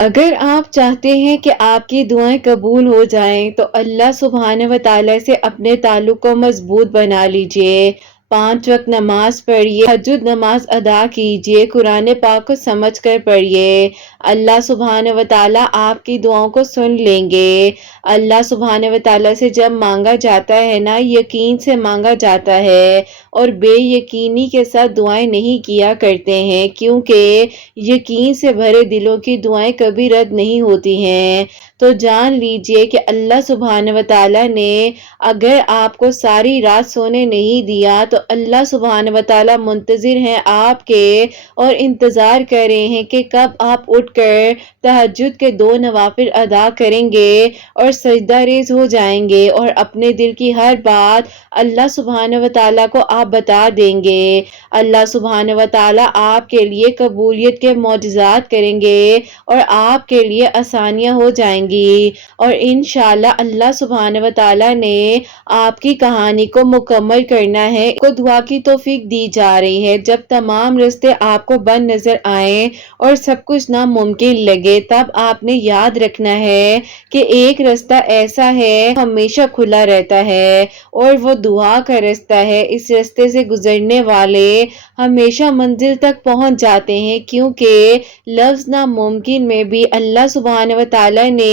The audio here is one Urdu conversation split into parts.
اگر آپ چاہتے ہیں کہ آپ کی دعائیں قبول ہو جائیں تو اللہ سبحانہ و تعالیٰ سے اپنے تعلق کو مضبوط بنا لیجئے، 5 وقت نماز پڑھیے، تہجد نماز ادا کیجئے، قرآن پاک کو سمجھ کر پڑھیے۔ اللہ سبحانہ و تعالیٰ آپ کی دعاؤں کو سن لیں گے۔ اللہ سبحانہ و تعالیٰ سے جب مانگا جاتا ہے نا، یقین سے مانگا جاتا ہے، اور بے یقینی کے ساتھ دعائیں نہیں کیا کرتے ہیں، کیونکہ یقین سے بھرے دلوں کی دعائیں کبھی رد نہیں ہوتی ہیں۔ تو جان لیجئے کہ اللہ سبحانہ و تعالیٰ نے اگر آپ کو ساری رات سونے نہیں دیا تو اللہ سبحانہ و تعالیٰ منتظر ہیں آپ کے، اور انتظار کر رہے ہیں کہ کب آپ اٹھ کر تہجد کے 2 نوافل ادا کریں گے اور سجدہ ریز ہو جائیں گے، اور اپنے دل کی ہر بات اللہ سبحانہ و تعالیٰ کو آپ بتا دیں گے۔ اللہ سبحانہ و تعالیٰ آپ کے لیے قبولیت کے معجزات کریں گے اور آپ کے لیے آسانیاں ہو جائیں گی، اور انشاءاللہ اللہ سبحانہ و تعالیٰ نے آپ کی کہانی کو مکمل کرنا ہے۔ کو دعا کی توفیق دی جا رہی ہے۔ جب تمام راستے آپ کو بند نظر آئیں اور سب کچھ ناممکن لگے، تب آپ نے یاد رکھنا ہے کہ ایک راستہ ایسا ہے ہمیشہ کھلا رہتا ہے، اور وہ دعا کا راستہ ہے۔ اس راستے سے گزرنے والے ہمیشہ منزل تک پہنچ جاتے ہیں، کیونکہ لفظ ناممکن میں بھی اللہ سبحانہ و تعالیٰ نے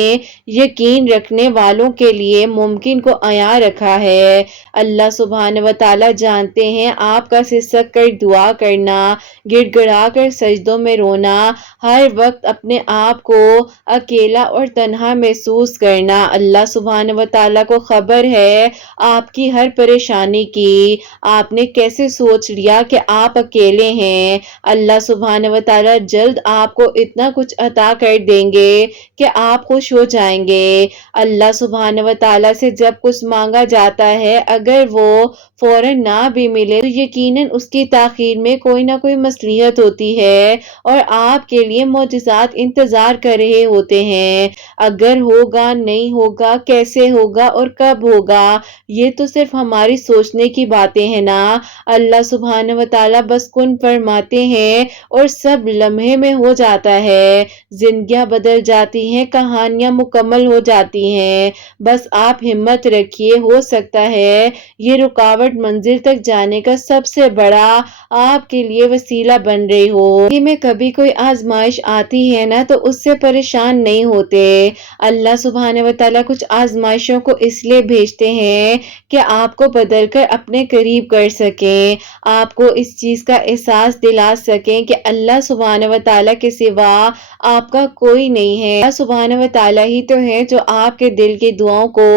یقین رکھنے والوں کے لیے ممکن کو عیاں رکھا ہے۔ اللہ سبحانہ و تعالیٰ جانتے ہیں آپ کا سسک کر دعا کرنا، گڑ گڑا کر سجدوں میں رونا، ہر وقت اپنے آپ کو اکیلا اور تنہا محسوس کرنا۔ اللہ سبحانہ و تعالیٰ کو خبر ہے آپ کی ہر پریشانی کی۔ آپ نے کیسے سوچ لیا کہ آپ اکیلے ہیں؟ اللہ سبحانہ و تعالیٰ جلد آپ کو اتنا کچھ عطا کر دیں گے کہ آپ خوش ہو جائیں گے۔ اللہ سبحانہ و تعالیٰ سے جب کچھ مانگا جاتا ہے، اگر وہ فوراً نہ بھی ملے تو یقیناً اس کی تاخیر میں کوئی نہ کوئی مصلحت ہوتی ہے، اور آپ کے لیے معجزات انتظار کر رہے ہوتے ہیں۔ اگر ہوگا، نہیں ہوگا، کیسے ہوگا اور کب ہوگا، یہ تو صرف ہماری سوچنے کی باتیں ہیں نا۔ اللہ سبحانہ و تعالیٰ بس کن فرماتے ہیں اور سب لمحے میں ہو جاتا ہے، زندگیاں بدل جاتی ہیں، کہانیاں مکمل ہو جاتی ہیں۔ بس آپ ہمت رکھیے، ہو سکتا ہے یہ رکاوٹ منزل تک جانے کا سب سے بڑا آپ کے لیے وسیلہ بن رہی ہو۔ میں کبھی کوئی آزمائش آتی ہے نا تو اس سے پریشان نہیں ہوتے۔ اللہ سبحانہ و تعالیٰ کچھ آزمائشوں کو اس لیے بھیجتے ہیں کہ آپ کو بدل کر اپنے قریب کر سکیں، آپ کو اس چیز کا احساس دلا سکیں کہ اللہ سبحانہ و تعالیٰ کے سوا آپ کا کوئی نہیں ہے۔ اللہ سبحانہ و تعالیٰ ہی تو ہیں جو آپ کے دل کی دعاؤں کو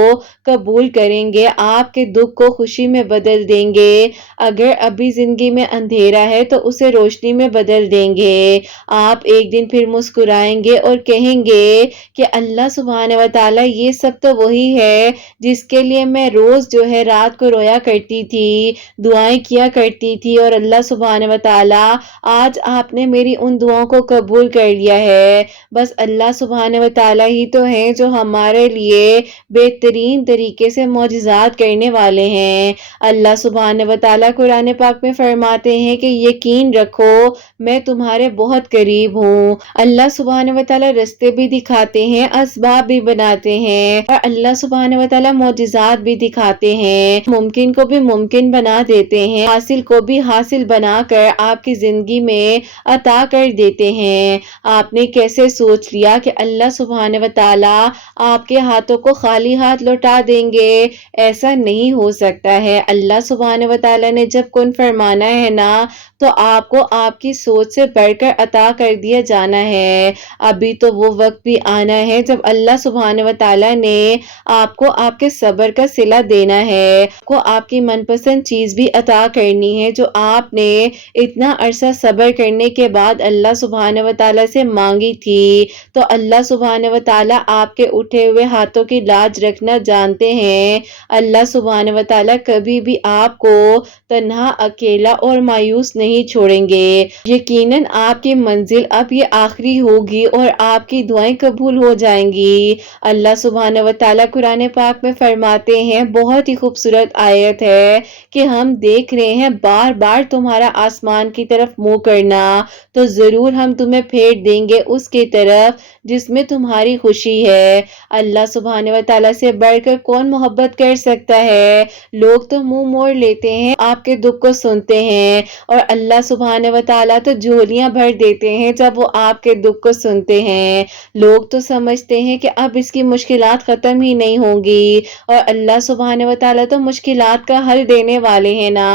قبول کریں گے، آپ کے دکھ کو خوشی میں بدل دیں گے۔ اگر ابھی زندگی میں اندھیرا ہے تو اسے روشنی میں بدل دیں گے۔ آپ ایک دن پھر مسکرائیں گے اور کہیں گے کہ اللہ سبحانہ و تعالیٰ یہ سب تو وہی ہے جس کے لیے میں روز جو ہے رات کو رویا کرتی تھی، دعائیں کیا کرتی تھی، اور اللہ سبحانہ و تعالیٰ آج آپ نے میری ان دعاؤں کو قبول کر لیا ہے۔ بس اللہ سبحانہ و تعالیٰ ہی تو ہیں جو ہمارے لیے بہترین طریقے سے معجزات کرنے والے ہیں۔ اللہ سبحانہ و تعالیٰ قرآن پاک میں فرماتے ہیں کہ یقین رکھو میں تمہارے بہت قریب ہوں۔ اللہ سبحانہ و تعالیٰ راستے بھی دکھاتے ہیں، اسباب بھی بناتے ہیں، اور اللہ سبحانہ و تعالیٰ معجزات بھی دکھاتے ہیں، ممکن کو بھی ممکن بنا دیتے ہیں، حاصل کو بھی حاصل بنا کر آپ کی زندگی میں عطا کر دیتے ہیں۔ آپ نے کیسے سوچ لیا کہ اللہ سبحانہ و تعالیٰ آپ کے ہاتھوں کو خالی ہاتھ لوٹا دیں گے؟ ایسا نہیں ہو سکتا ہے۔ اللہ سبحانہ و تعالیٰ نے جب کن فرمانا ہے نا تو آپ کو آپ کی سوچ سے بڑھ کر عطا کر دیا جانا ہے۔ ابھی تو وہ وقت بھی آنا ہے جب اللہ سبحانہ و تعالیٰ نے آپ کو آپ کے صبر کا صلہ دینا ہے، آپ کو آپ کی من پسند چیز بھی عطا کرنی ہے جو آپ نے اتنا عرصہ صبر کرنے کے بعد اللہ سبحانہ و تعالیٰ سے مانگی تھی۔ تو اللہ سبحانہ و تعالیٰ آپ کے اٹھے ہوئے ہاتھوں کی لاج رکھنا جانتے ہیں۔ اللہ سبحانہ و تعالیٰ کبھی بھی آپ کو تنہا، اکیلا اور مایوس نہیں چھوڑیں گے۔ یقیناً آپ کی منزل اب یہ آخری ہوگی اور آپ کی دعائیں قبول ہو جائیں گی۔ اللہ سبحانہ و تعالیٰ قرآن پاک میں فرماتے ہیں، بہت ہی خوبصورت آیت ہے کہ ہم دیکھ رہے ہیں بار بار تمہارا آسمان کی طرف منہ کرنا، تو ضرور ہم تمہیں پھیر دیں گے اس کی طرف جس میں تمہاری خوشی ہے۔ اللہ سبحانہ و تعالیٰ سے بڑھ کر کون محبت کر سکتا ہے؟ لوگ تو منہ موڑ لیتے ہیں آپ کے دکھ کو سنتے ہیں، اور اللہ سبحانہ و تعالیٰ تو جھولیاں بھر دیتے ہیں جب وہ آپ کے دکھ کو سنتے ہیں۔ لوگ تو سمجھتے ہیں کہ اب اس کی مشکلات ختم ہی نہیں ہوں گی، اور اللہ سبحانہ و تعالیٰ تو مشکلات کا حل دینے والے ہیں نا۔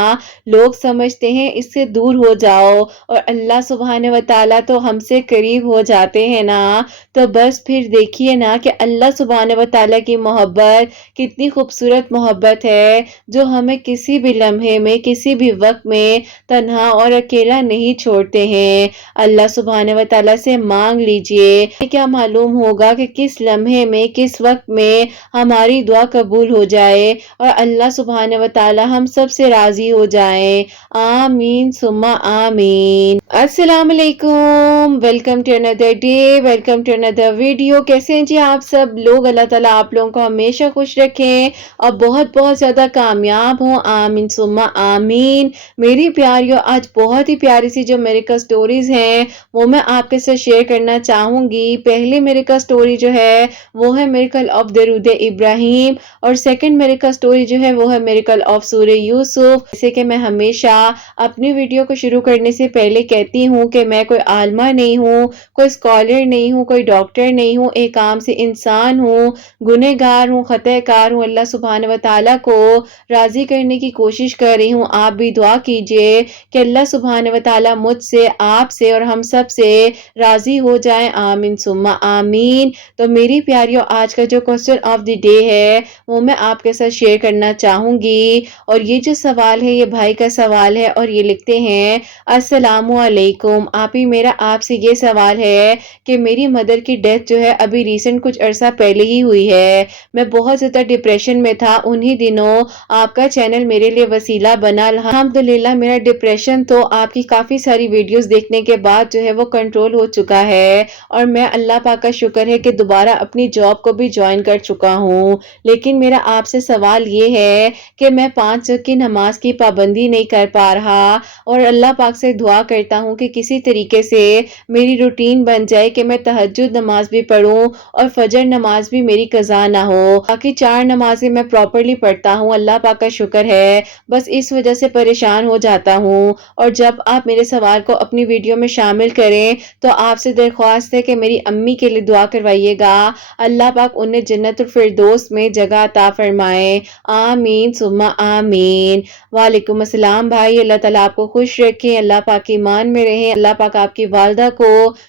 لوگ سمجھتے ہیں اس سے دور ہو جاؤ، اور اللہ سبحانہ و تعالیٰ تو ہم سے قریب ہو جاتے ہیں نا۔ تو بس پھر دیکھیے نا کہ اللہ سبحانہ و تعالیٰ کی محبت کتنی خوبصورت محبت ہے، جو ہمیں کسی بھی لمحے میں، کسی بھی وقت میں تنہا اور اکیلا نہیں چھوڑتے ہیں۔ اللہ سبحانہ و تعالیٰ سے مانگ لیجئے، کیا معلوم ہوگا کہ کس لمحے میں، کس وقت میں ہماری دعا قبول ہو جائے، اور اللہ سبحانہ و تعالیٰ ہم سب سے راضی ہو جائیں۔ آمین ثم آمین۔ السلام علیکم، welcome to another day, welcome to another video. کیسے ہیں جی آپ سب لوگ؟ اللہ تعالیٰ آپ لوگوں کو ہمیشہ خوش رکھیں اور بہت بہت زیادہ کامیاب ہوں۔ آمین ثم آمین۔ میری پیاریوں، آج بہت ہی پیاری سی جو میریکل سٹوریز ہیں وہ میں آپ کے ساتھ شیئر کرنا چاہوں گی۔ پہلی میریکل سٹوری جو ہے وہ ہے میریکل آف درود ابراہیم، اور سیکنڈ میریکل سٹوری جو ہے وہ ہے میریکل آف سورہ یوسف۔ جیسے کہ میں ہمیشہ اپنی ویڈیو کو شروع کرنے سے پہلے کہتی ہوں کہ میں کوئی عالمہ نہیں ہوں، کوئی اسکالر نہیں ہوں، کوئی ڈاکٹر نہیں ہوں، ایک عام سے انسان ہوں، گنہگار ہوں، خطا کار ہوں۔ اللہ سبحانہ و تعالیٰ کو راضی کرنے کی کوشش کر رہی ہوں۔ آپ بھی دعا کیجئے کہ اللہ سبحانہ و تعالیٰ مجھ سے، آپ سے اور ہم سب سے راضی ہو جائیں۔ آمین ثم آمین۔ تو میری پیاریوں، آج کا جو کوسچن آف دی ڈے ہے وہ میں آپ کے ساتھ شیئر کرنا چاہوں گی، اور یہ جو سوال ہے یہ بھائی کا سوال ہے، اور یہ لکھتے ہیں السلام علیکم آپ ہی، میرا آپ سے یہ سوال ہے کہ میری مدر کی ڈیتھ جو ہے ابھی ریسنٹ کچھ عرصہ پہلے ہی ہوئی ہے۔ میں بہت زیادہ ڈپریشن میں تھا، انہی دنوں آپ کا چینل میرے لیے وسیلہ بنا۔ الحمدللہ میرا ڈپریشن تو آپ کی کافی ساری ویڈیوز دیکھنے کے بعد جو ہے وہ کنٹرول ہو چکا ہے، اور میں اللہ پاک کا شکر ہے کہ دوبارہ اپنی جاب کو بھی جوائن کر چکا ہوں۔ لیکن میرا آپ سے سوال یہ ہے کہ میں 5 وقت کی نماز کی پابندی نہیں کر پا رہا، اور اللہ پاک سے دعا کرتا ہوں کہ کسی طریقے سے میری روٹین بن جائے کہ میں تہجد نماز بھی پڑھوں اور فجر نماز بھی میری قضا نہ ہو۔ باقی 4 نمازیں میں پراپرلی پڑھتا ہوں، اللہ پاک کا شکر ہے، بس اس وجہ سے پریشان ہو جاتا ہوں۔ اور جب آپ میرے سوال کو اپنی ویڈیو میں شامل کریں تو آپ سے درخواست ہے کہ میری امی کے لیے دعا کروائیے گا، اللہ پاک انہیں جنت الفردوس میں جگہ عطا فرمائے۔ آمین ثم آمین۔ وعلیکم السلام بھائی، اللہ تعالیٰ آپ کو خوش رکھیں، اللہ پاک ایمان میں رہیں، اللہ پاک آپ کی والدہ کو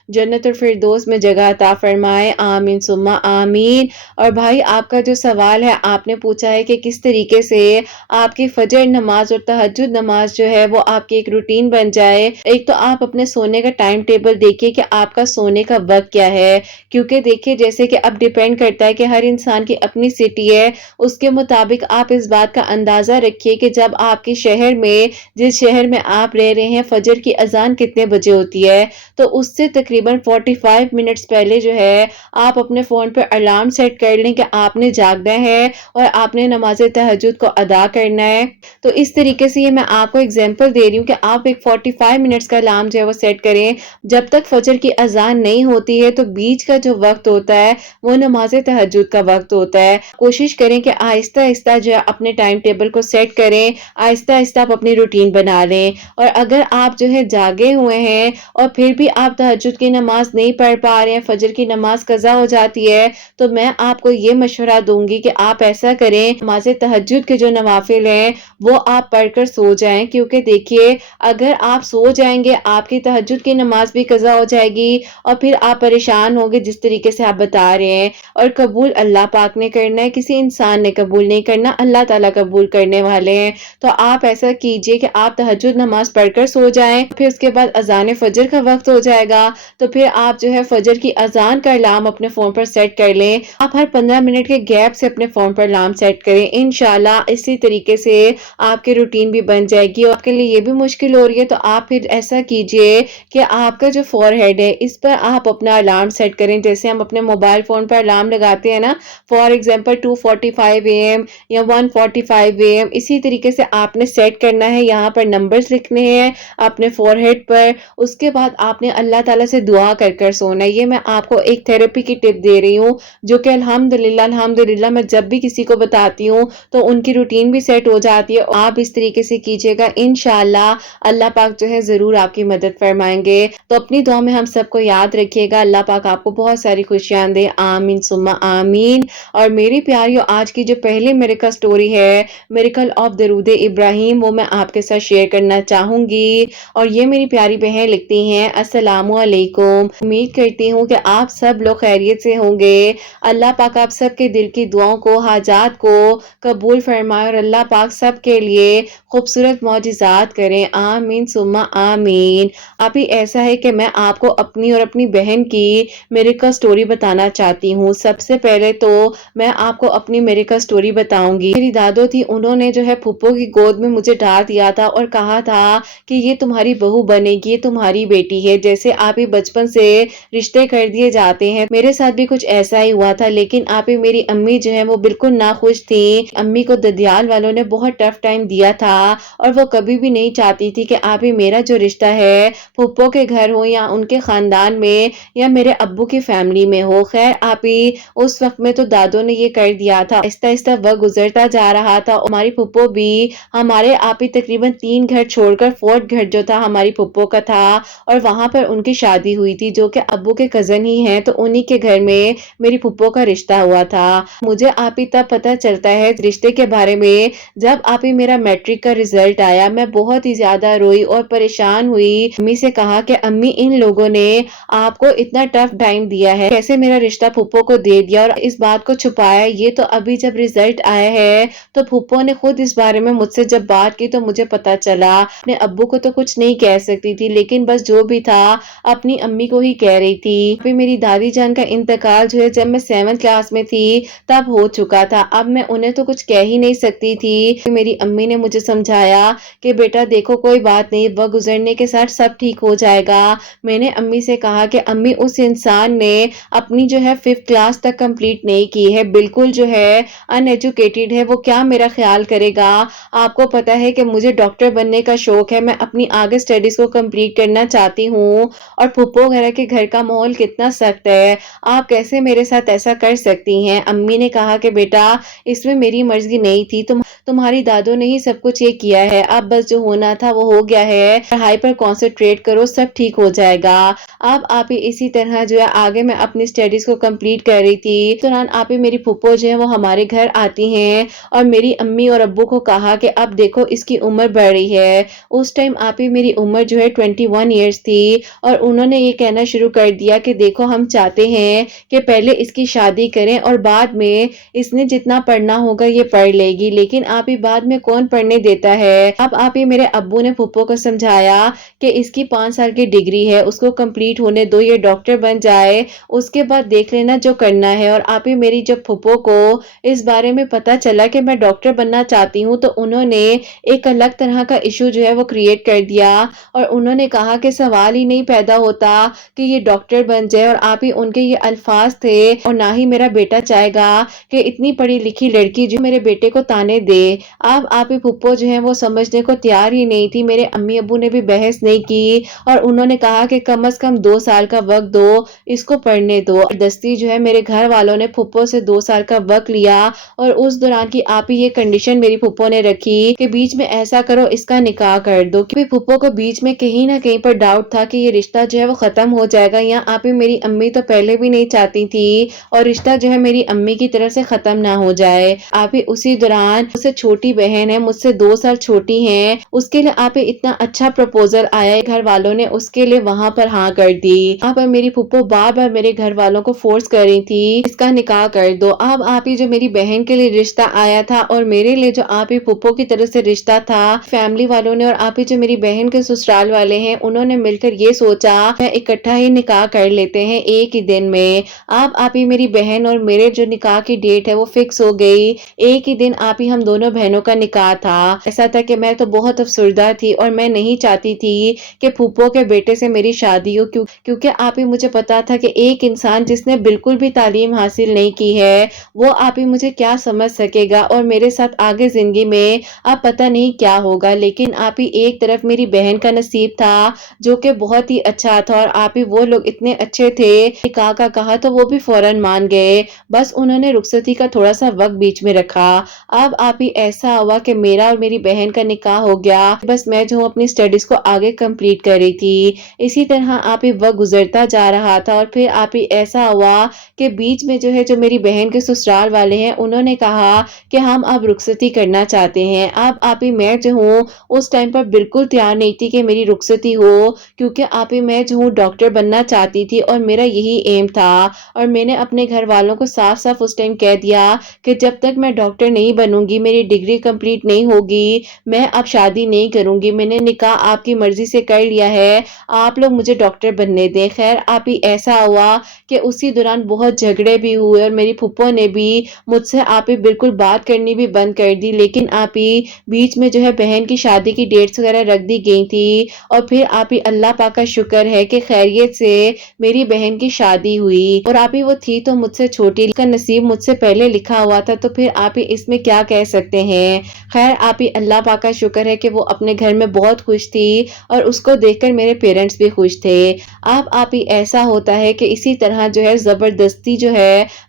جنت الفردوس میں جگہ عطا فرمائے۔ آمین ثم آمین۔ اور بھائی آپ کا جو سوال ہے، آپ نے پوچھا ہے کہ کس طریقے سے آپ کی فجر نماز اور تہجد نماز جو ہے وہ آپ کی ایک روٹین بن جائے۔ ایک تو آپ اپنے سونے کا ٹائم ٹیبل دیکھیے کہ آپ کا سونے کا وقت کیا ہے، کیونکہ دیکھیے جیسے کہ اب ڈیپینڈ کرتا ہے کہ ہر انسان کی اپنی سٹی ہے، اس کے مطابق آپ اس بات کا اندازہ رکھیے کہ جب آپ کے شہر میں، جس شہر میں آپ رہ رہے ہیں، فجر کی اذان کتنے بجے ہوتی ہے، تو اس سے تقریباً 45 منٹس پہلے جو ہے آپ اپنے فون پہ الارم سیٹ کر لیں کہ آپ نے جاگنا ہے اور آپ نے نماز تہجد کو ادا کرنا ہے۔ تو اس طریقے سے یہ میں آپ کو اگزامپل دے رہی ہوں کہ آپ ایک 45 منٹس کا الارم جو ہے وہ سیٹ کریں۔ جب تک فجر کی اذان نہیں ہوتی ہے تو بیچ کا جو وقت ہوتا ہے وہ نماز تہجد کا وقت ہوتا ہے۔ کوشش کریں کہ آہستہ آہستہ جو ہے اپنے ٹائم ٹیبل کو سیٹ کریں، آہستہ آہستہ آپ اپنی روٹین بنا لیں۔ اور اگر آپ جو ہے جاگے ہوئے ہیں اور پھر بھی آپ تہجد کی نماز نہیں پڑھ پا رہے ہیں، فجر کی نماز قضا ہو جاتی ہے، تو میں آپ کو یہ مشورہ دوں گی کہ آپ ایسا کریں، نماز تہجد کے جو نوافل ہیں وہ آپ پڑھ کر سو جائیں، کیونکہ دیکھیے اگر آپ سو جائیں گے آپ کی تہجد کی نماز بھی قضا ہو جائے گی، اور پھر آپ پریشان ہوں گے جس طریقے سے آپ بتا رہے ہیں۔ اور قبول اللہ پاک نے کرنا ہے، کسی انسان نے قبول نہیں کرنا، اللہ تعالیٰ قبول کرنے والے ہیں۔ تو آپ ایسا کیجئے کہ آپ تہجد نماز پڑھ کر سو جائیں، پھر اس کے بعد اذان فجر کا وقت ہو جائے گا تو پھر آپ جو ہے فجر کی اذان کا الارم اپنے فون پر سیٹ کر لیں۔ آپ ہر 15 منٹ کے گیپ سے اپنے فون پر الارم سیٹ کریں، انشاءاللہ اسی طریقے سے آپ کی روٹین بھی بن جائے گی۔ اور آپ کے لیے یہ بھی مشکل ہو رہی ہے تو آپ پھر ایسا کیجئے کہ آپ کا جو فور ہیڈ ہے اس پر آپ اپنا الارم سیٹ کریں، جیسے ہم اپنے موبائل فون پر الارم لگاتے ہیں نا، فار ایگزامپل 2:45 AM یا 1:45 AM، اسی طریقے سے آپ نے سیٹ کرنا ہے۔ یہاں پر نمبرز لکھنے ہیں اپنے فور ہیڈ پر، اس کے بعد آپ نے اللہ تعالیٰ سے دعا کر کر سونا ہے۔ یہ میں آپ کو ایک تھراپی کی ٹپ دے رہی ہوں جو کہ الحمدللہ میں جب بھی کسی کو بتاتی ہوں تو ان کی روٹین بھی سیٹ ہو جاتی ہے. آپ اس طریقے سے کیجیے گا, انشاءاللہ اللہ پاک جو ہے ضرور آپ کی مدد فرمائیں گے. تو اپنی دعا میں ہم سب کو یاد رکھیے گا. اللہ پاک آپ کو بہت ساری خوشیاں دے, آمین ثم آمین. اور میری پیاریو, آج کی جو پہلی میریکل سٹوری ہے, میریکل آف درود ابراہیم, وہ میں آپ کے ساتھ شیئر کرنا چاہوں گی. اور یہ میری پیاری بہن لکھتی ہیں, السلام علیکم, امید کرتی ہوں کہ آپ سب لوگ خیریت سے ہوں گے. اللہ پاک آپ سب کے دل کی دعاؤں کو, حاجات کو قبول فرمائے اور اللہ پاک سب کے لیے خوبصورت معجزات کریں, آمین ثم آمین. ابھی ایسا ہے کہ میں آپ کو اپنی اور اپنی بہن کی میریکل سٹوری بتانا چاہتی ہوں. سب سے پہلے تو میں آپ کو اپنی میریکل سٹوری بتاؤں گی. میری دادو تھی, انہوں نے جو ہے پھپھو کی گود میں مجھے ڈال دیا تھا اور کہا تھا کہ یہ تمہاری بہو بنے گی, یہ تمہاری بیٹی ہے. جیسے آپ ہی بچپن سے رشتے کر دیے جاتے ہیں, میرے ساتھ بھی کچھ ایسا ہی ہوا تھا. لیکن آپ ہی میری امی جو ہے وہ بالکل ناخوش تھی. امی کو ددیال والوں نے بہت ٹف ٹائم دیا تھا اور وہ کبھی بھی نہیں چاہتی تھی کہ آپ ہی میرا جو رشتہ ہے پھپھو کے گھر ہو یا ان کے خاندان میں یا میرے ابو کی فیملی میں ہو. خیر آپ ہی اس وقت میں تو دادو نے یہ کر دیا تھا. آہستہ آہستہ وقت گزرتا جا رہا تھا. ہماری پھپھو بھی ہمارے آپ ہی تقریباً 3 گھر چھوڑ کر 4تھ گھر جو تھا ہماری پھپھو کا تھا اور وہاں پر ان کی شادی ہوئی تھی جو کہ ابو کے کزن ہی ہیں. تو انہی کے گھر میں میری پھپھو کا رشتہ ہوا تھا. مجھے آپ ہی تب پتہ چلتا ہے رشتے کے بارے میں جب آپ ہی میرا میٹرک کا رزلٹ آیا. میں بہت ہی زیادہ روئی اور پریشان ہوئی. امی سے کہا کہ امی ان لوگوں نے آپ کو اتنا ٹف ٹائم دیا ہے, کیسے میرا رشتہ پھپھو کو دے دیا اور اس بات کو چھپایا. یہ تو ابھی جب رزلٹ آیا ہے تو پھپھو نے خود اس بارے میں مجھ سے جب بات کی تو مجھے پتا چلا. اپنے ابو کو تو کچھ نہیں کہہ سکتی تھی لیکن بس جو بھی تھا اپنی امی کو ہی کہہ رہی تھی. پھر میری دادی جان کا انتقال جو ہے جب میں 7th کلاس میں تھی تب ہو چکا تھا. اب میں انہیں تو کچھ کہہ ہی نہیں سکتی تھی. میری امی نے مجھے سمجھایا کہ بیٹا دیکھو کوئی بات نہیں, وقت گزرنے کے ساتھ سب ٹھیک ہو جائے گا. میں نے امی سے کہا کہ امی اس انسان نے اپنی جو ہے 5th کلاس تک کمپلیٹ نہیں کی ہے, بالکل جو ہے ان ایجوکیٹڈ ہے, وہ کیا میرا خیال کرے گا. آپ کو پتا ہے کہ مجھے ڈاکٹر بننے کا شوق ہے, میں اپنی آگے سٹڈیز کو کمپلیٹ کرنا چاہتی ہوں. اور پھپھو وغیرہ کے گھر کا ماحول کتنا سخت ہے, آپ کیسے میرے ساتھ ایسا کر سکتی ہیں. امی نے کہا کہ بیٹا اس میں میری مرضی نہیں تھی, تمہاری دادو نے ہی سب کچھ یہ کیا ہے. اب بس جو ہونا تھا وہ ہو گیا ہے, پڑھائی پر کنسنٹریٹ کرو, سب ٹھیک ہو جائے گا. اب آپ ہی اسی طرح جو ہے آگے میں اپنی سٹڈیز کو کمپلیٹ کر رہی تھی. اس دوران آپ ہی میری پھپھو جو ہے وہ ہمارے گھر آتی ہیں اور میری امی اور ابو کو کہا کہ اب دیکھو اس کی عمر بڑھ رہی ہے. اس ٹائم آپ ہی میری عمر جو ہے 21 ایئرس تھی اور انہوں نے یہ کہنا شروع کر دیا کہ دیکھو ہم چاہتے ہیں کہ پہلے اس کی شادی کریں اور بعد میں اس نے جتنا پڑھنا ہوگا یہ پڑھ لے گی. لیکن آپ ہی بعد میں کون پڑھنے دیتا ہے. اب آپ ہی میرے ابو نے پھپھو کو سمجھایا کہ اس کی 5 سال کی ڈگری ہے, اس کو کمپلیٹ ہونے دو, یہ ڈاکٹر بن جائے, اس کے بعد دیکھ لینا جو کرنا ہے. اور آپ ہی میری جب پھپھو کو اس بارے میں پتا چلا کہ میں ڈاکٹر بننا چاہتی ہوں تو انہوں نے ایک الگ طرح کا ایشو جو ہے وہ کریٹ کر دیا اور انہوں نے کہا کہ سوال ہی نہیں پیدا ہوتا کہ یہ ڈاکٹر بن جائے. اور آپ ہی ان کے یہ الفاظ تھے اور نہ ہی میرا بیٹا چاہے گا کہ اتنی پڑھی لکھی لڑکی جو میرے بیٹے کو تانے دے. اب آپ ہی پھپھو جو ہے وہ سمجھنے کو تیار ہی نہیں تھی. میرے امی ابو نے بھی بحث نہیں کی اور انہوں نے کہا کہ کم از کم 2 سال کا وقت دو, اس کو پڑھنے دو. دستی جو ہے میرے گھر والوں نے پھپھو سے 2 سال کا وقت لیا اور اس دوران کی آپ ہی یہ کنڈیشن میری پھپھو نے رکھی کہ بیچ میں ایسا کرو اس کا نکاح کر دو. کیونکہ پھپھو کو بیچ میں کہیں نہ کہیں پر ڈاؤٹ تھا کہ یہ رشتہ جو ہے وہ ختم ہو جائے گا. یا آپ ہی میری امی تو پہلے بھی نہیں چاہتی تھی اور رشتہ جو ہے میری امی کی طرف سے ختم نہ ہو جائے. آپ ہی اسی دوران مجھ سے چھوٹی بہن ہے, مجھ سے 2 سال چھوٹی ہیں, اس کے لیے آپ ہی اتنا اچھا پروپوزل آیا, گھر والوں نے اس کے لیے وہاں پر ہاں کر دی. اب میری پھپھو بار بار میرے گھر والوں کو فورس کر رہی تھی اس کا نکاح کر دو. اب آپ ہی جو میری بہن کے لیے رشتہ آیا تھا اور میرے لیے جو آپ ہی پھپھو کی طرف سے رشتہ تھا, فیملی والوں نے اور آپ ہی جو میری بہن کے سسرال والے ہیں انہوں نے مل کر یہ سوچا میں اکٹھا ہی نکاح کر لیتے ہیں ایک ہی دن میں. اب آپ ہی میری بہن اور میرے جو نکاح کی ڈیٹ ہے وہ فکس ہو گئی. ایک ہی دن آپ ہی ہم دونوں بہنوں کا نکاح تھا. ایسا تھا کہ میں تو بہت افسردہ تھی اور میں نہیں چاہتی تھی کہ پھپھو کے بیٹے سے میری شادی ہو, کیونکہ آپ ہی مجھے پتا تھا کہ ایک انسان جس نے بالکل بھی تعلیم حاصل نہیں کی ہے وہ آپ ہی مجھے کیا سمجھ سکے گا اور میرے ساتھ آگے زندگی میں اب پتہ نہیں کیا ہوگا. لیکن آپ ہی ایک طرف میری بہن کا نصیب تھا جو کہ بہت ہی اچھا تھا اور آپ ہی وہ لوگ اتنے اچھے تھے، نکاح کا کہا تو وہ بھی فوراً مان گئے، بس انہوں نے رخصتی کا تھوڑا سا وقت بیچ میں رکھا۔ اب آپ ہی ایسا ہوا کہ میرا اور میری بہن کا نکاح ہو گیا، بس میں جو ہوں اپنی سٹڈیز کو آگے کمپلیٹ کر رہی تھی۔ اسی طرح آپ ہی وقت گزرتا جا رہا تھا اور پھر آپ ہی ایسا ہوا کہ بیچ میں جو میری بہن کے سسرال والے ہیں انہوں نے کہا کہ ہم اب رخصتی کرنا چاہتے ہیں۔ اب آپ ہی میں جو ہوں اس ٹائم پر بالکل تیار نہیں تھی کہ میری رخصتی ہو، کیونکہ آپ ہی میں جو ہوں ڈاکٹر بننا چاہتی تھی اور میرا یہی ایم تھا، اور میں نے اپنے گھر والوں کو صاف صاف اس ٹائم کہہ دیا کہ جب تک میں ڈاکٹر نہیں بنوں گی، میری ڈگری کمپلیٹ نہیں ہوگی، میں اب شادی نہیں کروں گی۔ میں نے نکاح آپ کی مرضی سے کر لیا ہے، آپ لوگ مجھے ڈاکٹر بننے دیں۔ خیر آپ ہی ایسا ہوا کہ اسی دوران بہت جھگڑے بھی ہوئے اور میری پھپھو نے بھی مجھ سے آپ ہی بالکل بات کرنی بھی بند کر دی، لیکن آپ ہی بیچ میں بہن کی شادی کی ڈیٹس وغیرہ رکھ دی گئی تھی، اور پھر آپ ہی اللہ پاک کا شکر ہے کہ خیریت سے میری بہن کی شادی ہوئی، اور آپ ہی وہ تھی تو مجھ سے چھوٹی، کا نصیب مجھ سے پہلے لکھا ہوا تھا، تو پھر آپ ہی اس میں کیا کہہ سکتے ہیں۔ خیر آپ ہی اللہ پاک کا شکر ہے کہ وہ اپنے گھر میں بہت خوش تھی، اور اس کو دیکھ کر میرے پیرنٹس بھی خوش تھے۔ اب آپ ہی ایسا ہوتا ہے کہ اسی طرح زبردستی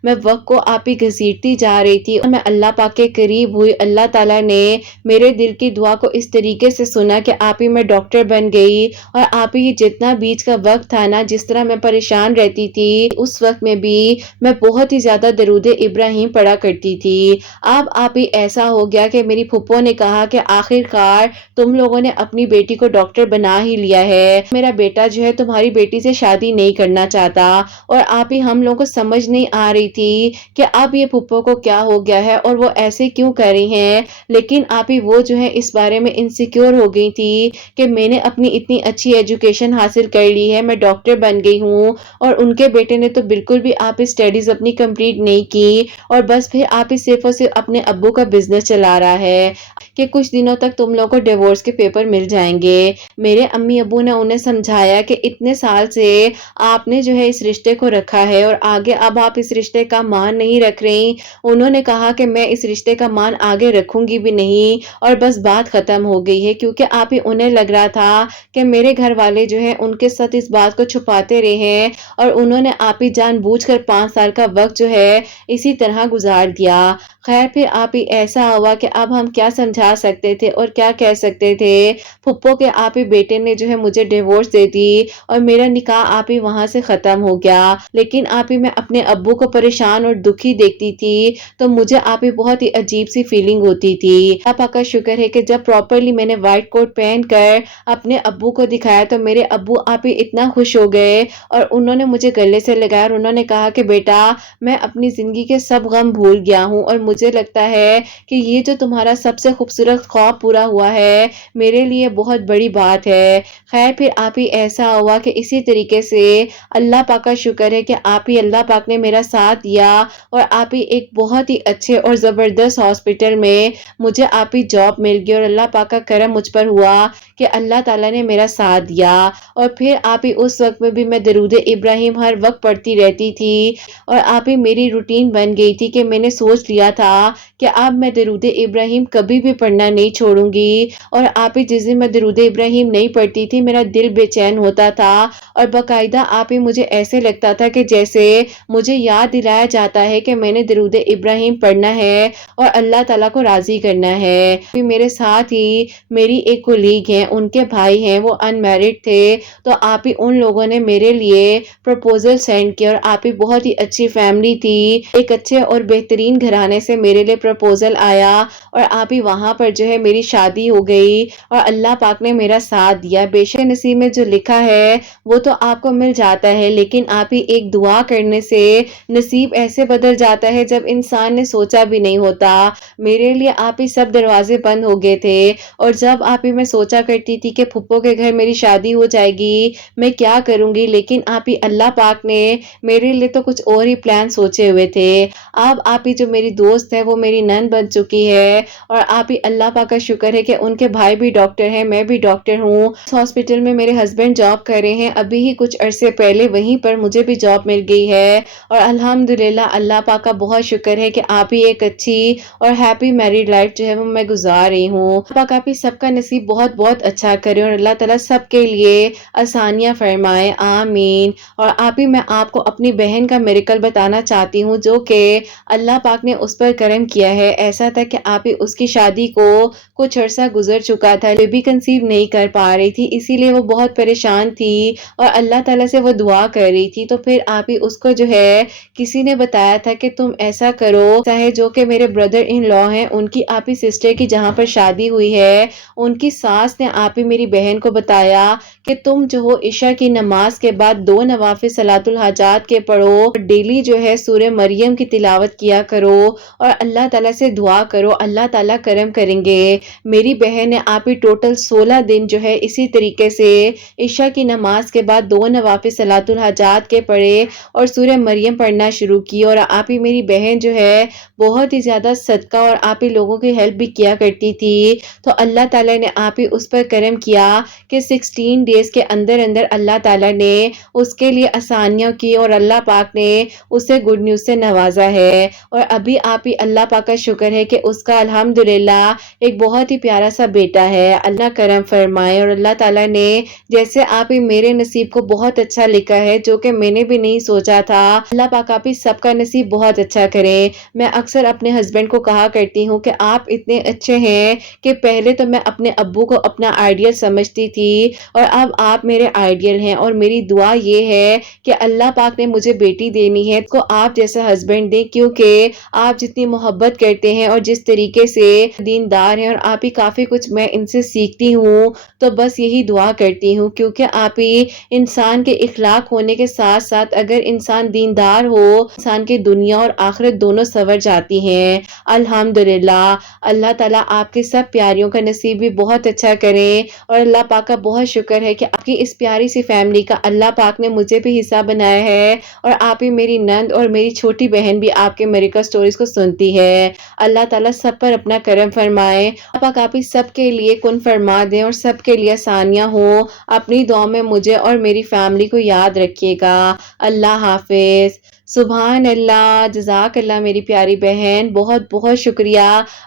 میں وقت کو آپ ہی گھسیٹتی جا رہی تھی، اور میں اللہ پاک کے قریب ہوئی۔ اللہ تعالیٰ نے میرے دل کی دعا کو اس طریقے سے سنا کہ آپ ہی میں ڈاکٹر بن گئی، اور آپ ہی جتنا بیچ کا وقت تھا نا، جس طرح میں پریشان رہتی تھی، اس وقت میں بھی میں بہت ہی زیادہ درود ابراہیم پڑھا کرتی تھی۔ اب آپ ہی ایسا ہو گیا کہ میری پھپھو نے کہا کہ آخر کار تم لوگوں نے اپنی بیٹی کو ڈاکٹر بنا ہی لیا ہے، میرا بیٹا تمہاری بیٹی سے شادی نہیں کرنا چاہتا، اور آپ ہی ہم لوگوں کو سمجھ نہیں آ رہی تھی کہ اب یہ پھپھو کو کیا ہو گیا ہے اور وہ ایسے کیوں کر رہی ہیں، لیکن آپ ہی وہ اس بارے میں انسیکیور ہو گئی تھی کہ میں نے اپنی اتنی اچھی ایجوکیشن حاصل کر لی ہے، میں ڈاکٹر بن گئی ہوں، اور ان کے بیٹے نے تو بالکل بھی آپ اسٹڈیز اپنی کمپلیٹ نہیں کی، اور بس پھر آپ ہی صرف اور صرف اپنے ابو کا بزنس چلا رہا ہے کہ کچھ دنوں تک تم لوگوں کو ڈیورس کے پیپر مل جائیں گے۔ میرے امی ابو نے انہیں سمجھایا کہ اتنے سال سے آپ نے اس رشتے کو رکھا ہے، اور آگے اب آپ اس رشتے کا مان نہیں رکھ رہی۔ انہوں نے کہا کہ میں اس رشتے کا مان آگے رکھوں گی بھی نہیں، اور بس بات ختم ہو گئی ہے، کیونکہ آپ ہی انہیں لگ رہا تھا کہ میرے گھر والے ان کے ساتھ اس بات کو چھپاتے رہے ہیں، اور انہوں نے آپ ہی جان بوجھ کر 5 سال کا وقت اسی طرح گزار دیا۔ خیر پھر آپ ہی ایسا ہوا کہ اب ہم کیا سمجھا سکتے تھے اور کیا کہہ سکتے تھے۔ پھپھو کے آپ ہی بیٹے نے مجھے ڈیورس دے دی، اور میرا نکاح آپ ہی وہاں سے ختم ہو گیا، لیکن آپ ہی میں اپنے ابو کو پریشان اور دکھی دیکھتی تھی تو مجھے آپ ہی بہت ہی عجیب سی فیلنگ ہوتی تھی۔ اللہ پاک کا شکر ہے کہ جب پراپرلی میں نے وائٹ کوٹ پہن کر اپنے ابو کو دکھایا تو میرے ابو آپ ہی اتنا خوش ہو گئے، اور انہوں نے مجھے گلے سے لگایا اور انہوں نے کہا کہ بیٹا میں اپنی زندگی کے سب غم بھول گیا ہوں، اور مجھے لگتا ہے کہ یہ جو تمہارا سب سے خوبصورت خواب پورا ہوا ہے میرے لیے بہت بڑی بات ہے۔ خیر پھر آپ ہی ایسا ہوا کہ اسی طریقے سے اللہ پاک کا شکر ہے کہ آپ ہی اللہ پاک نے میرا ساتھ دیا، اور آپ ہی ایک بہت ہی اچھے اور زبردست ہاسپٹل میں مجھے آپ ہی جاب مل گئی، اور اللہ پاک کا کرم مجھ پر ہوا کہ اللہ تعالیٰ نے میرا ساتھ دیا۔ اور پھر آپ ہی اس وقت میں بھی میں درود ابراہیم ہر وقت پڑھتی رہتی تھی، اور آپ ہی میری روٹین بن گئی تھی کہ میں نے سوچ لیا تھا کہ اب میں درود ابراہیم کبھی بھی پڑھنا نہیں چھوڑوں گی، اور آپ ہی جس دن میں درود ابراہیم نہیں پڑھتی تھی میرا دل بے چین ہوتا تھا، اور باقاعدہ آپ ہی مجھے ایسے لگتا تھا کہ جیسے مجھے یاد دلایا جاتا ہے کہ میں نے درود ابراہیم پڑھنا ہے اور اللہ تعالیٰ کو راضی کرنا ہے۔ میرے ساتھ ہی میری ایک کولیگ ہیں، ان کے بھائی ہیں، وہ انمیرڈ تھے، تو آپ ہی ان لوگوں نے میرے لیے پروپوزل سینڈ کیا، اور آپ ہی بہت ہی اچھی فیملی تھی، ایک اچھے اور بہترین گھرانے سے میرے لیے پروپوزل آیا، اور آپ ہی وہاں پر میری شادی ہو گئی، اور اللہ پاک نے میرا ساتھ دیا۔ بے شک نصیب میں جو لکھا ہے وہ تو آپ کو مل جاتا ہے، لیکن آپ ہی ایک دعا کرنے سے نصیب ایسے بدل جاتا ہے جب انسان نے سوچا بھی نہیں ہوتا۔ میرے لیے آپ ہی سب دروازے بند ہو گئے تھے، اور جب آپ ہی میں سوچا کرتی تھی کہ پھپھو کے گھر میری شادی ہو جائے گی میں کیا کروں گی، لیکن آپ ہی اللہ پاک نے میرے لیے تو کچھ اور ہی پلان سوچے ہوئے تھے۔ اب آپ ہی جو میری دوست ہے وہ میری نند بن چکی ہے، اور آپ ہی بھی اللہ پاک کا شکر ہے کہ ان کے بھائی بھی ڈاکٹر ہیں، میں بھی ڈاکٹر ہوں۔ اس ہاسپٹل میں میرے ہسبینڈ جاب کر رہے ہیں، ابھی ہی کچھ عرصے پہلے وہیں پر مجھے بھی جاب مل گئی ہے، اور الحمدللہ اللہ پاک کا بہت شکر ہے کہ آپ ہی ایک اچھی اور ہیپی میریڈ لائف جو ہے وہ میں گزار رہی ہوں۔ اللہ پاک آپ ہی سب کا نصیب بہت بہت اچھا کرے، اور اللہ تعالیٰ سب کے لیے آسانیاں فرمائے، آمین۔ اور آپ ہی میں آپ کو اپنی بہن کا میریکل بتانا چاہتی ہوں، جو کہ اللہ پاک نے اس پر کرم کیا ہے۔ ایسا تھا کہ آپ ہی اس کی شادی کو کچھ عرصہ گزر چکا تھا، بیبی کنسیو نہیں کر پا رہی تھی، اسی لیے وہ بہت پریشان تھی اور اللہ تعالیٰ سے وہ دعا کر رہی تھی۔ تو پھر آپ ہی اس کو جو ہے کسی نے بتایا تھا کہ تم ایسا کرو، چاہے جو کہ میرے بردر ان لا ہیں، ان کی آپ ہی سسٹر کی جہاں پر شادی ہوئی ہے، ان کی ساس نے آپ ہی میری بہن کو بتایا کہ تم جو ہو عشاء کی نماز کے بعد 2 نوافل صلاۃ الحاجات کے پڑھو، ڈیلی جو ہے سورہ مریم کی تلاوت کیا کرو اور اللہ تعالیٰ سے دعا کرو، اللہ تعالیٰ کرم کریں گے۔ میری بہن نے آپ ہی ٹوٹل 16 دن جو ہے اسی طریقے سے عشاء کی نماز کے بعد 2 نوافل صلاۃ الحاجات کے پڑھے اور سورہ مریم پڑھنا شروع کی، اور آپ ہی میری بہن جو ہے بہت ہی زیادہ صدقہ اور آپ ہی لوگوں کی ہیلپ بھی کیا کرتی تھی۔ تو اللہ تعالیٰ نے آپ ہی اس پر کرم کیا کہ 16 ڈیز کے اندر اندر اللہ تعالیٰ نے اس کے لیے آسانیاں کی، اور اللہ پاک نے اسے گڈ نیوز سے نوازا ہے، اور ابھی آپ ہی اللہ پاک کا شکر ہے کہ اس کا الحمدللہ ایک بہت ہی پیارا سا بیٹا ہے۔ اللہ کرم فرمائے، اور اللہ تعالیٰ نے جیسے آپ ہی میرے نصیب کو بہت اچھا لکھا ہے، جو کہ میں نے بھی نہیں سوچا تھا، اللہ پاک آپ ہی سب کا نصیب بہت اچھا کرے۔ میں اکثر اپنے ہسبینڈ کو کہا کرتی ہوں کہ آپ اتنے اچھے ہیں کہ پہلے تو میں اپنے ابو کو اپنا آئیڈیل سمجھتی تھی، اور اب آپ میرے آئیڈیل ہیں، اور میری دعا یہ ہے کہ اللہ پاک نے مجھے بیٹی دینی ہے کو آپ جیسا ہسبینڈ دیں، کیونکہ آپ جتنی محبت کرتے ہیں اور جس طریقے سے دیندار ہیں، اور آپ ہی کافی کچھ میں ان سے سیکھتی ہوں، تو بس یہی دعا کرتی ہوں، کیونکہ آپ ہی انسان کے اخلاق ہونے کے ساتھ ساتھ اگر انسان دیندار ہو، انسان کی دنیا اور آخرت دونوں سنور جاتی ہیں۔ الحمدللہ اللہ تعالیٰ آپ کے سب پیاریوں کا نصیب بھی بہت اچھا کریں، اور اللہ پاک کا بہت شکر ہے کہ آپ کی اس پیاری سی فیملی کا اللہ پاک نے مجھے بھی حصہ بنایا ہے، اور آپ ہی میری نند اور میری چھوٹی بہن بھی آپ کے میریکل سٹوریز کو سنتی ہے۔ اللہ تعالیٰ سب پر اپنا کرم فرمائے، اللہ پاک آپ ہی سب کے لیے کن فرما دیں اور سب کے لیے آسانیاں ہوں۔ اپنی دعا میں مجھے اور میری فیملی کو یاد رکھیے گا۔ اللہ حافظ۔ سبحان اللہ، جزاک اللہ میری پیاری بہن، بہت بہت شکریہ۔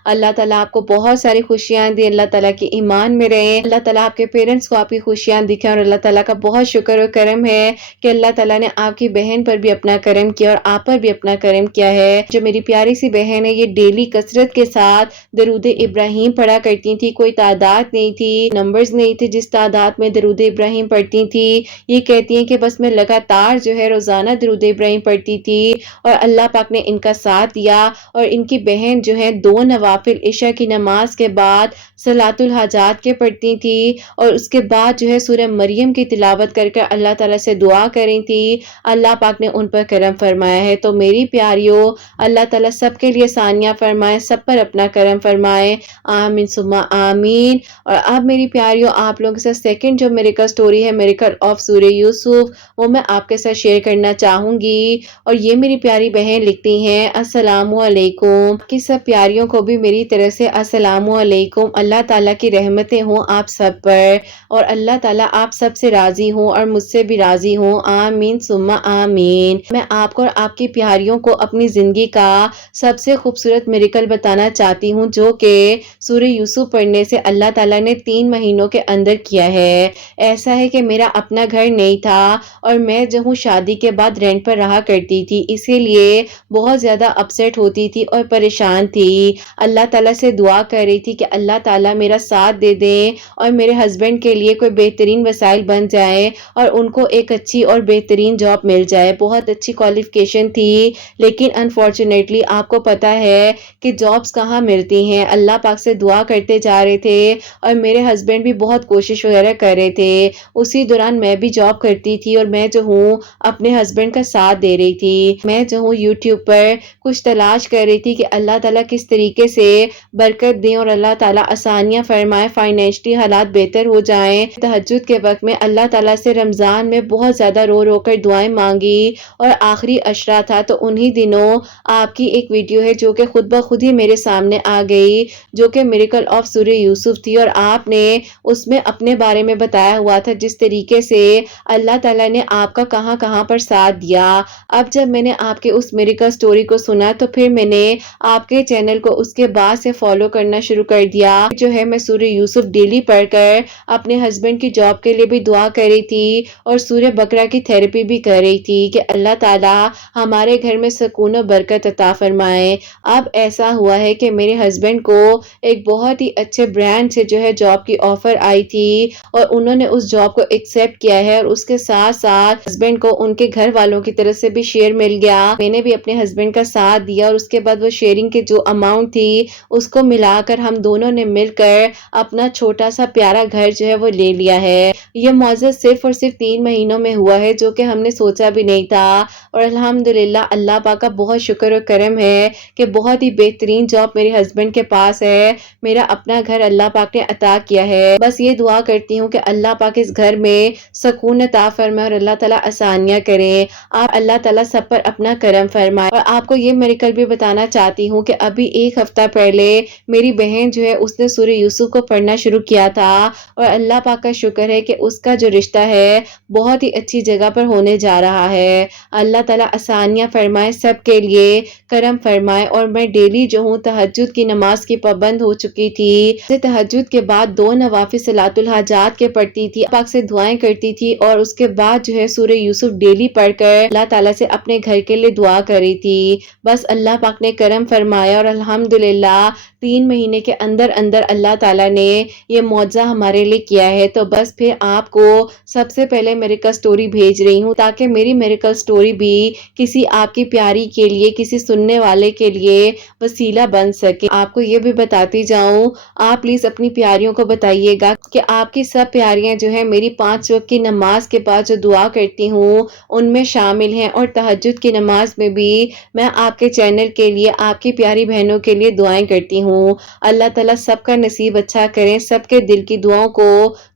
اللہ تعالیٰ آپ کو بہت ساری خوشیاں دے، اللہ تعالیٰ کی ایمان میں رہیں، اللہ تعالیٰ آپ کے پیرنٹس کو آپ کی خوشیاں دکھیں، اور اللہ تعالیٰ کا بہت شکر و کرم ہے کہ اللہ تعالیٰ نے آپ کی بہن پر بھی اپنا کرم کیا اور آپ پر بھی اپنا کرم کیا ہے۔ جو میری پیاری سی بہن ہے، یہ ڈیلی کثرت کے ساتھ درود ابراہیم پڑھا کرتی تھی، کوئی تعداد نہیں تھی، نمبرز نہیں تھے جس تعداد میں درود ابراہیم پڑھتی تھی۔ یہ کہتی ہیں کہ بس میں لگاتار جو ہے روزانہ درود ابراہیم پڑھتی تھی، اور اللہ پاک نے ان کا ساتھ دیا، اور ان کی بہن جو ہے 2 نوافل عشاء کی نماز کے بعد صلاۃ الحاجات کے پڑھتی تھی، اور اس کے بعد جو ہے سورہ مریم کی تلاوت کر کر اللہ تعالیٰ سے دعا کریں تھی۔ اللہ پاک نے ان پر کرم فرمایا ہے۔ تو میری پیاریوں، اللہ تعالیٰ سب کے لیے آسانیاں فرمائے، سب پر اپنا کرم فرمائے، آمین ثم آمین۔ اور اب میری پیاریوں، آپ لوگوں کے ساتھ سیکنڈ جو میریکل سٹوری ہے، میریکل آف سورہ یوسف، وہ میں آپ کے ساتھ شیئر کرنا چاہوں گی۔ اور یہ میری پیاری بہن لکھتی ہیں، السلام علیکم، آپ کی سب پیاریوں کو بھی میری طرف سے السلام علیکم۔ اللہ تعالیٰ کی رحمتیں ہوں آپ سب پر، اور اللہ تعالیٰ آپ سب سے راضی ہوں اور مجھ سے بھی راضی ہوں، آمین ثم آمین۔ میں آپ کو اور آپ کی پیاریوں کو اپنی زندگی کا سب سے خوبصورت میریکل بتانا چاہتی ہوں، جو کہ سورہ یوسف پڑھنے سے اللہ تعالیٰ نے 3 مہینوں کے اندر کیا ہے۔ ایسا ہے کہ میرا اپنا گھر نہیں تھا، اور میں جو ہوں شادی کے بعد رینٹ پر رہا کرتی تھی، اسی لیے بہت زیادہ اپسیٹ ہوتی تھی اور پریشان تھی۔ اللہ تعالیٰ سے دعا کر رہی تھی کہ اللہ تعالیٰ میرا ساتھ دے دیں، اور میرے ہسبینڈ کے لیے کوئی بہترین وسائل بن جائے، اور ان کو ایک اچھی اور بہترین جاب مل جائے۔ بہت اچھی کوالیفیکیشن تھی، لیکن انفارچونیٹلی آپ کو پتا ہے کہ جابز کہاں ملتی ہیں۔ اللہ پاک سے دعا کرتے جا رہے تھے، اور میرے ہسبینڈ بھی بہت کوشش وغیرہ کر رہے تھے۔ اسی دوران میں بھی جاب کرتی تھی، اور میں جو ہوں اپنے ہسبینڈ کا ساتھ دے رہی تھی۔ میں جو ہوں یوٹیوب پر کچھ تلاش کر رہی تھی کہ اللہ تعالیٰ کس طریقے سے برکت دیں اور اللہ تعالیٰ آسانیاں فرمائے، فائنینشلی حالات بہتر ہو جائیں۔ تہجد کے وقت میں اللہ تعالیٰ سے رمضان میں بہت زیادہ رو رو کر دعائیں مانگی اور آخری عشرہ تھا تو انہی دنوں آپ کی ایک ویڈیو ہے جو کہ خود بخود ہی میرے سامنے آ گئی، جو کہ میریکل آف سورہ یوسف تھی، اور آپ نے اس میں اپنے بارے میں بتایا ہوا تھا جس طریقے سے اللہ تعالیٰ نے آپ کا کہاں کہاں پر ساتھ دیا۔ اب جب میں نے آپ کے اس میریکل سٹوری کو سنا تو پھر میں نے آپ کے چینل کو اس کے بعد سے فالو کرنا شروع کر دیا۔ جو ہے میں سورہ یوسف ڈیلی پڑھ کر اپنے ہسبینڈ کی جاب کے لیے بھی دعا کر رہی تھی اور سورہ بقرہ کی تھیراپی بھی کر رہی تھی کہ اللہ تعالیٰ ہمارے گھر میں سکون و برکت عطا فرمائے۔ اب ایسا ہوا ہے کہ میرے ہسبینڈ کو ایک بہت ہی اچھے برانڈ سے جو ہے جاب کی آفر آئی تھی اور انہوں نے اس جاب کو ایکسیپٹ کیا ہے، اور اس کے ساتھ ساتھ ہسبینڈ کو ان کے گھر والوں کی طرف سے بھی شیئر مل گیا۔ میں نے بھی اپنے ہسبینڈ کا ساتھ دیا اور اس کے بعد وہ شیئرنگ کے جو اماؤنٹ تھی اس کو ملا کر ہم دونوں نے مل کر اپنا چھوٹا سا پیارا گھر جو ہے وہ لے لیا ہے۔ یہ معجزہ صرف اور صرف 3 مہینوں میں ہوا ہے، جو کہ ہم نے سوچا بھی نہیں تھا، اور الحمدللہ اللہ پاک کا بہت شکر و کرم ہے کہ بہت ہی بہترین جاب میرے ہسبینڈ کے پاس ہے، میرا اپنا گھر اللہ پاک نے عطا کیا ہے۔ بس یہ دعا کرتی ہوں کہ اللہ پاک اس گھر میں سکون عطا فرمائے اور اللہ تعالیٰ آسانیاں کرے، آپ اللہ تعالیٰ سب پر اپنا کرم فرمائے۔ اور آپ کو یہ میریکل بھی بتانا چاہتی ہوں کہ ابھی 1 ہفتہ پہلے میری بہن جو ہے اس نے سورہ یوسف کو پڑھنا شروع کیا تھا، اور اللہ پاک کا شکر ہے کہ اس کا جو رشتہ ہے بہت ہی اچھی جگہ پر ہونے جا رہا ہے۔ اللہ تعالیٰ آسانیاں فرمائے، سب کے لیے کرم فرمائے۔ اور میں ڈیلی جو ہوں تہجد کی نماز کی پابند ہو چکی تھی، تہجد کے بعد 2 نوافل صلاۃ الحاجات کے پڑھتی تھی، پاک سے دعائیں کرتی تھی، اور اس کے بعد جو ہے سورہ یوسف ڈیلی پڑھ کر اللہ تعالیٰ سے اپنے گھر کے لیے دعا کر رہی تھی۔ بس اللہ پاک نے کرم فرمایا اور الحمدللہ 3 مہینے کے اندر اندر اللہ تعالیٰ نے یہ معجزہ ہمارے لیے کیا ہے۔ تو بس پھر آپ کو سب سے پہلے میریکل سٹوری بھیج رہی ہوں تاکہ میری میریکل سٹوری بھی کسی آپ کی پیاری کے لیے، کسی سننے والے کے لیے وسیلہ بن سکے۔ آپ کو یہ بھی بتاتی جاؤں، آپ پلیز اپنی پیاریوں کو بتائیے گا کہ آپ کی سب پیاریاں جو ہیں میری 5 وقت کی نماز کے بعد جو دعا کرتی ہوں ان میں شامل ہیں، اور تہجد کی نماز میں بھی میں آپ کے چینل کے لیے، آپ کی پیاری بہنوں کے لیے دعائیں کرتی ہوں۔ اللہ تعالیٰ سب کا نصیب اچھا کریں، سب کے دل کی دعاؤں کو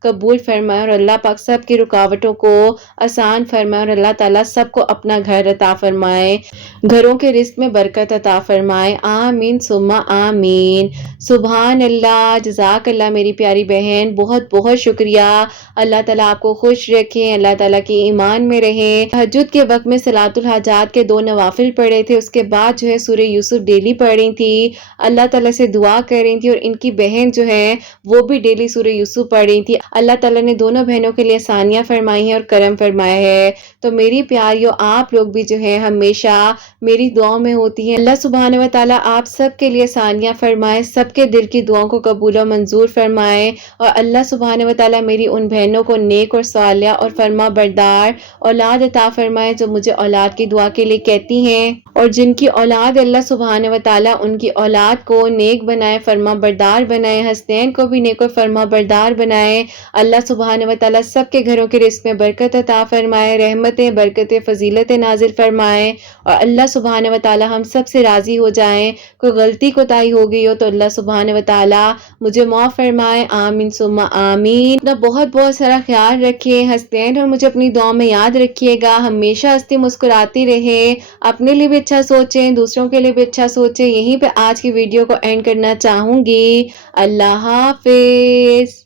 قبول فرمائے، اور اللہ پاک سب کی رکاوٹوں کو آسان فرمائے، اور اللہ تعالیٰ سب کو اپنا گھر عطا فرمائے، گھروں کے رزق میں برکت عطا فرمائے، آمین ثم آمین۔ سبحان اللہ، جزاک اللہ میری پیاری بہن، بہت بہت شکریہ۔ اللہ تعالیٰ آپ کو خوش رکھیں، اللہ تعالیٰ کی ایمان میں رہیں۔ تہجد کے وقت میں صلاۃ الحاجات کے 2 نوافل پڑھے تھے، اس کے بعد جو ہے سورہ یوسف ڈیلی پڑھ رہی تھی، اللہ تعالیٰ سے دعا کر رہی تھی، اور ان کی بہن جو ہے وہ بھی ڈیلی سورہ یوسف پڑھ رہی تھی۔ اللہ تعالیٰ نے دونوں بہنوں کے لیے آسانیاں فرمائی ہیں اور کرم فرمایا ہے۔ تو میری پیاریوں، آپ لوگ بھی جو ہے ہمیشہ میری دعاؤں میں ہوتی ہیں۔ اللہ سبحانہ و تعالیٰ آپ سب کے لیے آسانیاں فرمائے، سب کے دل کی دعاؤں کو قبول و منظور فرمائے، اور اللہ سبحانہ و تعالیٰ میری ان بہنوں کو نیک اور صالحہ اور فرما بردار اولاد عطا فرمائے جو مجھے اولاد کی دعا کے لیے کہتی ہیں، اور جن کی اولاد اللہ سبحانہ و تعالیٰ ان کی اولاد کو نیک بنائے، فرما بردار بنائے، حسنین کو بھی نیک اور فرما بردار بنائے۔ اللہ سبحانہ و تعالیٰ سب کے گھروں کے رزق میں برکت عطا فرمائے، رحمتیں، برکتیں، فضیلتیں نازل فرمائے، اور اللہ سبحانہ و تعالیٰ ہم سب سے راضی ہو جائیں۔ کوئی غلطی کوتاہی ہو گئی ہو تو اللہ سبحانہ و تعالیٰ مجھے معاف فرمائے، آمین ثم آمین۔ اپنا بہت بہت سارا خیال رکھیں، حسنین اور مجھے اپنی دعا میں یاد رکھیے گا، ہمیشہ ہنستی مسکراتی رہیں، اپنے لیے بھی اچھا سوچیں، دوسروں کے لیے بھی اچھا سوچیں۔ یہیں پہ آج کی ویڈیو کو اینڈ کرنا چاہوں گی۔ اللہ حافظ۔